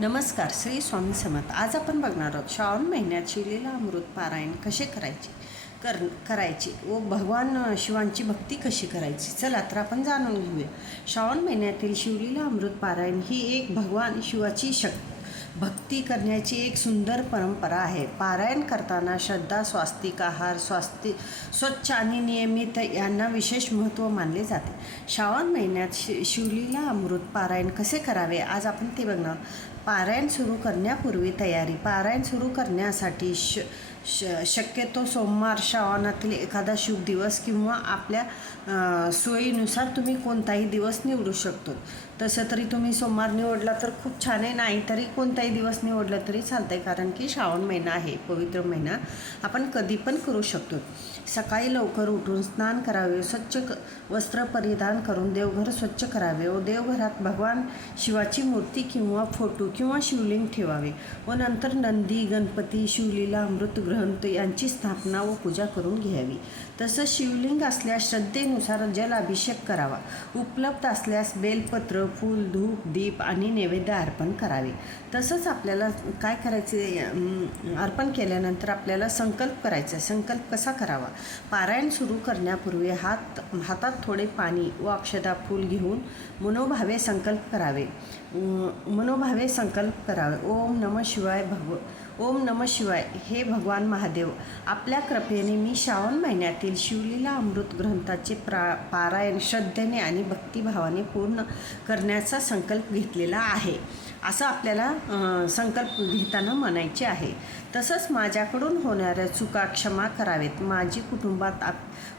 नमस्कार, श्री स्वामी समर्थ. आज आपण बघणार आहोत श्रावण महिन्यात शिवलीला अमृत पारायण कसे करायचे व भगवान शिवांची भक्ती कशी करायची. चला तर आपण जाणून घेऊया. श्रावण महिन्यातील शिवलीला अमृत पारायण ही एक भगवान शिवाची भक्ती करण्याची एक सुंदर परंपरा आहे. पारायण करताना श्रद्धा, स्वास्तिक आहार, स्वच्छ आणि नियमित यांना विशेष महत्त्व मानले जाते. श्रावण महिन्यात शिवलीला अमृत पारायण कसे करावे आज आपण ते बघणार. पारायण सुरू करण्यापूर्वी तयारी. पारायण सुरू करण्यासाठी शक्यतो सोमवार, श्रावणातील एखादा शुभ दिवस किंवा आपल्या सोयीनुसार तुम्ही कोणताही दिवस निवडू शकतो. तसं तरी तुम्ही सोमवार निवडला तर खूप छान आहे, नाही तरी कोणताही दिवस निवडला तरी चालतं आहे, कारण की श्रावण महिना आहे, पवित्र महिना. आपण कधी पण करू शकतो. सकाळी लवकर उठून स्नान करावे, स्वच्छ वस्त्र परिधान करून देवघर स्वच्छ करावे व देवघरात भगवान शिवाची मूर्ती किंवा फोटो किंवा शिवलिंग ठेवावे व नंतर नंदी, गणपती, शिवलीला अमृत ग्रंथ यांची स्थापना व पूजा करून घ्यावी. तसंच शिवलिंग असल्यास श्रद्धेनुसार जलाभिषेक करावा. उपलब्ध असल्यास बेलपत्र, फूल, धूप, दीप आणि नैवेद्य अर्पण करावे. तसंच आपल्याला काय करायचे, अर्पण केल्यानंतर आपल्याला संकल्प करायचा. संकल्प कसा करावा. पारायण सुरू करण्यापूर्वी हातात थोडे पाणी व अक्षता, फूल घेऊन मनोभावे संकल्प करावे. ओम नमः शिवाय. ओम नमः शिवाय. हे भगवान महादेव, आपल्या कृपेने मी श्रावण महिन्यातील शिवलीला अमृत ग्रंथाचे पारायण श्रद्धेने आणि भक्तिभावाने पूर्ण करण्याचा संकल्प घेतलेला आहे, असं आपल्याला संकल्प घेताना म्हणायचे आहे. तसंच माझ्याकडून होणाऱ्या चुका क्षमा करावेत. माझी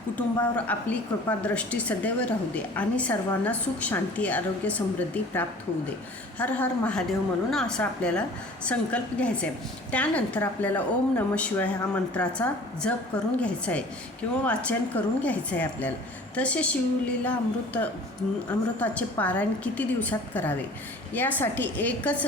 कुटुंबावर आपली कृपादृष्टी सदैव राहू दे आणि सर्वांना सुख, शांती, आरोग्य, समृद्धी प्राप्त होऊ दे. हर हर महादेव म्हणून असा आपल्याला संकल्प घ्यायचा आहे. त्यानंतर आपल्याला ओम नमः शिवाय हा मंत्राचा जप करून घ्यायचा आहे किंवा वाचन करून घ्यायचं आहे आपल्याला. तसे शिवलीला अमृताचे पारायण किती दिवसात करावे यासाठी एकच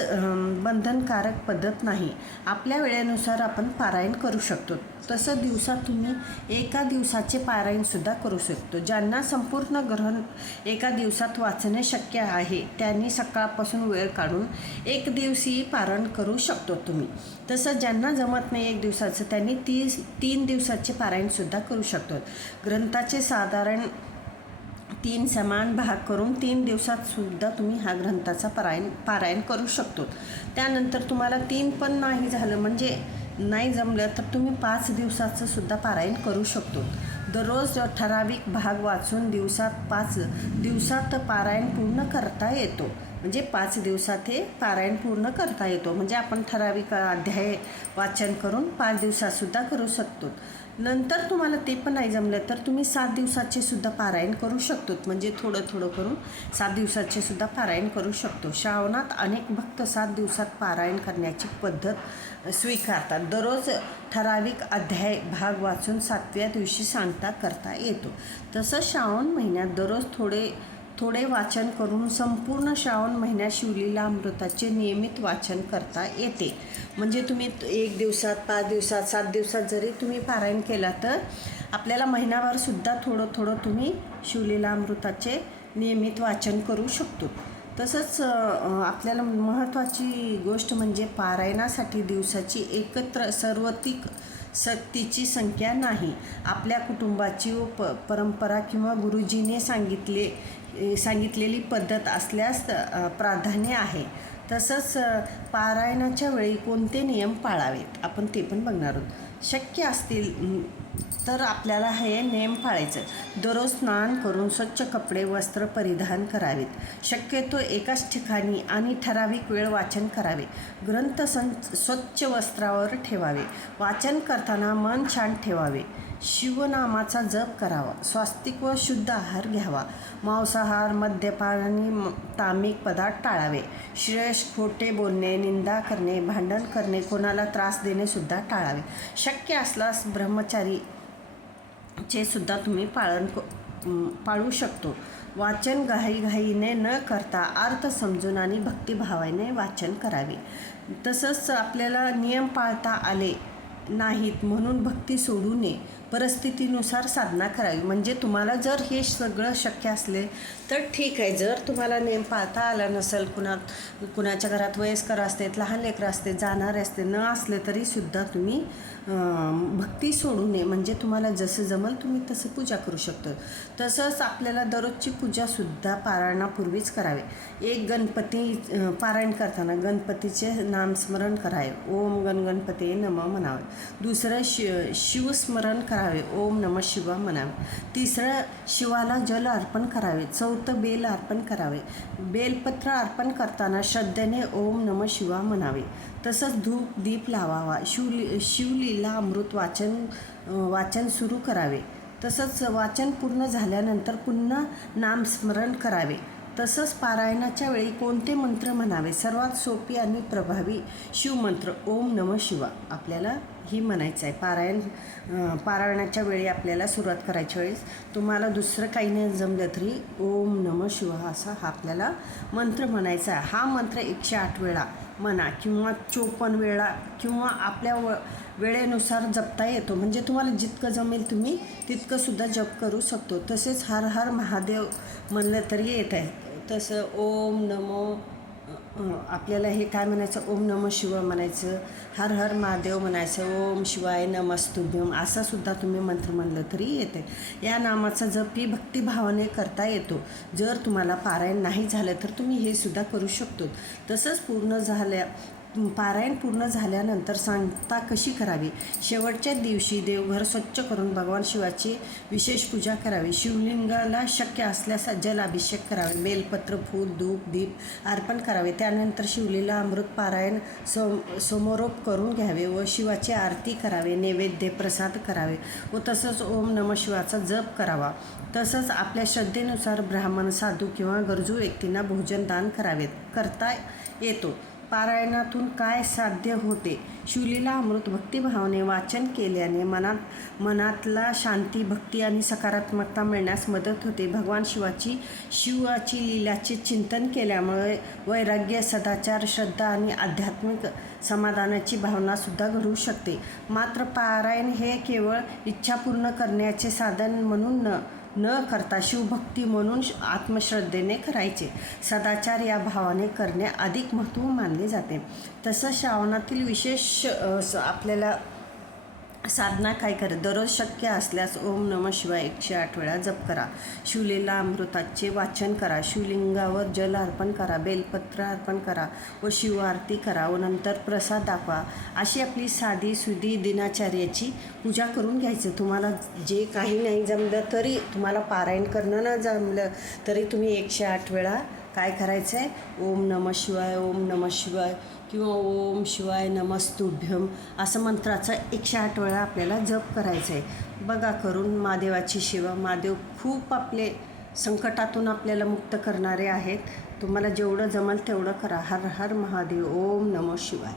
बंधनकारक पद्धत नाही. आपल्या वेळेनुसार आपण पारायण करू शकतो. तसं दिवसात तुम्ही एका दिवसाचे पारायणसुद्धा करू शकतो. ज्यांना संपूर्ण ग्रंथ एका दिवसात वाचणे शक्य आहे त्यांनी सकाळपासून वेळ काढून एक दिवशी पारायण करू शकतो तुम्ही. तसं ज्यांना जमत नाही एक दिवसाचं त्यांनी 3 दिवसाचे पारायणसुद्धा करू शकतो. ग्रंथाचे साधारण 3 समान भाग करून 3 दिवसात सुद्धा तुम्ही हा ग्रंथाचा पारायण करू शकतो. त्यानंतर तुम्हाला 3 पण नाही झालं, म्हणजे नाही जमलं तर तुम्ही 5 दिवसाचं सुद्धा पारायण करू शकतो. दररोज ठराविक भाग वाचून 5 दिवसात पारायण पूर्ण करता येतो. म्हणजे 5 दिवसात हे पारायण पूर्ण करता येतो. म्हणजे आपण ठराविक अध्याय वाचन करून 5 दिवसातसुद्धा करू शकतो. नंतर तुम्हाला ते पण नाही जमलं तर तुम्ही 7 दिवसाचे सुद्धा पारायण करू शकतो. म्हणजे थोडं थोडं करून 7 दिवसाचे सुद्धा पारायण करू शकतो. श्रावणात अनेक भक्त 7 दिवसात पारायण करण्याची पद्धत स्वीकारतात. दररोज ठराविक अध्याय भाग वाचून 7व्या दिवशी सांगता करता येतो. तसंच श्रावण महिन्यात दररोज थोडे वाचन करून संपूर्ण श्रावण महिन्यात शिवलीला अमृताचे नियमित वाचन करता येते. म्हणजे तुम्ही 1 दिवसात, 5 दिवसात, 7 दिवसात जरी तुम्ही पारायण केला तर आपल्याला महिनाभर सुद्धा थोडं तुम्ही शिवलीला अमृताचे नियमित वाचन करू शकतो. तसंच आपल्याला महत्त्वाची गोष्ट म्हणजे पारायणासाठी दिवसाची एकत्र सर्वतिक सक्तीची संख्या नाही. आपल्या कुटुंबाची व परंपरा किंवा गुरुजीने सांगितलेली पद्धत असल्यास प्राधान्य आहे. तसंच पारायणाच्या वेळी कोणते नियम पाळावेत आपण ते पण बघणार आहोत. शक्य असतील तर आपल्याला हे नियम पाळायचं. दररोज स्नान करून स्वच्छ कपडे, वस्त्र परिधान करावेत. शक्यतो एकाच ठिकाणी आणि ठराविक वेळ वाचन करावे. ग्रंथ स्वच्छ वस्त्रावर ठेवावे. वाचन करताना मन शांत ठेवावे. शिवनामाचा जप करावा. स्वास्तिक व शुद्ध आहार घ्यावा. मांसाहार, मद्यपान आणि तामिक पदार्थ टाळावे. श्रेष्ठ खोटे बोलणे, निंदा करणे, भांडण करणे, कोणाला त्रास देणे सुद्धा टाळावे. शक्य असल्यास ब्रह्मचारीचे सुद्धा तुम्ही पाळू शकतो. वाचन घाईघाईने न करता अर्थ समजून आणि भक्तिभावाने वाचन करावे. तसंच आपल्याला नियम पाळता आले नाहीत म्हणून भक्ती सोडू नये. परिस्थितीनुसार साधना करावी. म्हणजे तुम्हाला जर हे सगळं शक्य असले तर ठीक आहे. जर तुम्हाला नेम पाळता आला नसेल, कुणाच्या घरात वयस्कर असते, लहान लेकरं असते, जाणारे असते, न असले तरीसुद्धा तुम्ही भक्ती सोडू नये. म्हणजे तुम्हाला जसं जमल तुम्ही तसं पूजा करू शकतो. तसंच आपल्याला दररोजची पूजासुद्धा पारायणापूर्वीच करावे. एक गणपती पारायण करताना गणपतीचे नामस्मरण करावे, ओम गणपती नमः म्हणावे. दुसरं शिवस्मरण करावे, ओम नमः शिवाय म्हणावे. तिसरं शिवाला जल अर्पण करावे. चौथं बेल अर्पण करावे. बेलपत्र अर्पण करताना श्रद्धेने ओम नमः शिवाय म्हणावे. तसंच धूप दीप लावावा. शिवलीला अमृत वाचन सुरू करावे. तसंच वाचन पूर्ण झाल्यानंतर पुन्हा नामस्मरण करावे. तसंच पारायणाच्या वेळी कोणते मंत्र म्हणावे? सर्वात सोपी आणि प्रभावी शिवमंत्र ओम नमः शिवाय आपल्याला ही म्हणायचं आहे. पारायणाच्या वेळी आपल्याला सुरुवात करायच्या वेळेस तुम्हाला दुसरं काही नाही जमलं तरी ओम नमः शिवाय असा हा आपल्याला मंत्र म्हणायचा आहे. हा मंत्र 108 वेळा म्हणा किंवा 54 वेळा किंवा आपल्या वेळेनुसार जपता येतो. म्हणजे तुम्हाला जितकं जमेल तुम्ही तितकंसुद्धा जप करू शकतो. तसेच हर हर महादेव म्हणलं तरी येत आहे. तसं ओम नमो आपल्याला हे काय म्हणायचं, ओम नमः शिवाय म्हणायचं, हर हर महादेव म्हणायचं, ओम शिवाय नमस्तुभ्यम असासुद्धा तुम्ही मंत्र म्हणलं तरी येते. या नामाचा जप ही भक्तिभावाने करता येतो. जर तुम्हाला पारायण नाही झालं तर तुम्ही हे सुद्धा करू शकतो. तसंच पारायण पूर्ण झाल्यानंतर सांगता कशी करावी? शेवटच्या दिवशी देवघर स्वच्छ करून भगवान शिवाची विशेष पूजा करावी. शिवलिंगाला शक्य असल्यास जलाभिषेक करावे. बेलपत्र फूल धूप दीप अर्पण करावे. त्यानंतर शिवलीला अमृत पारायण समोरोप करून घ्यावे व शिवाची आरती करावे. नैवेद्य प्रसाद करावे व तसंच ओम नमः शिवाचा जप करावा. तसंच आपल्या श्रद्धेनुसार ब्राह्मण साधू किंवा गरजू व्यक्तींना भोजन दान करता येतो. पारायणातून काय साध्य होते? शिवलीला अमृत भक्तिभावाने वाचन केल्याने मनातला शांती, भक्ती आणि सकारात्मकता मिळण्यास मदत होते. भगवान शिवाची लीलाचे चिंतन केल्यामुळे वैराग्य, सदाचार, श्रद्धा आणि आध्यात्मिक समाधानाची भावनासुद्धा घडू शकते. मात्र पारायण हे केवळ इच्छा पूर्ण करण्याचे साधन म्हणून न करता शिवभक्ती म्हणून आत्मश्रद्धेने करायचे. सदाचार या भावाने करणे अधिक महत्त्व मानले जाते. तसंच श्रावणातील विशेष आपल्याला साधना काय करा? दररोज शक्य असल्यास ओम नमः शिवाय 108 वेळा जप करा. शिवलीला अमृताचे वाचन करा. शिवलिंगावर जल अर्पण करा. बेलपत्र अर्पण करा व शिव आरती करा व नंतर प्रसाद दाखवा. अशी आपली साधी सुधी दिनाचर्याची पूजा करून घ्यायचं. तुम्हाला जे काही नाही जमलं तरी, तुम्हाला पारायण करणं न जमलं तरी तुम्ही 108 वेळा काय करायचं आहे? ओम नमः शिवाय, ओम नमः शिवाय किंवा ओम शिवाय नमस्तुभ्यम असं मंत्राचा 108 वेळा आपल्याला जप करायचं आहे. बघा करून महादेवाची सेवा. महादेव खूप आपले संकटातून आपल्याला मुक्त करणारे आहेत. तुम्हाला जेवढं जमल तेवढं करा. हर हर महादेव. ओम नमः शिवाय.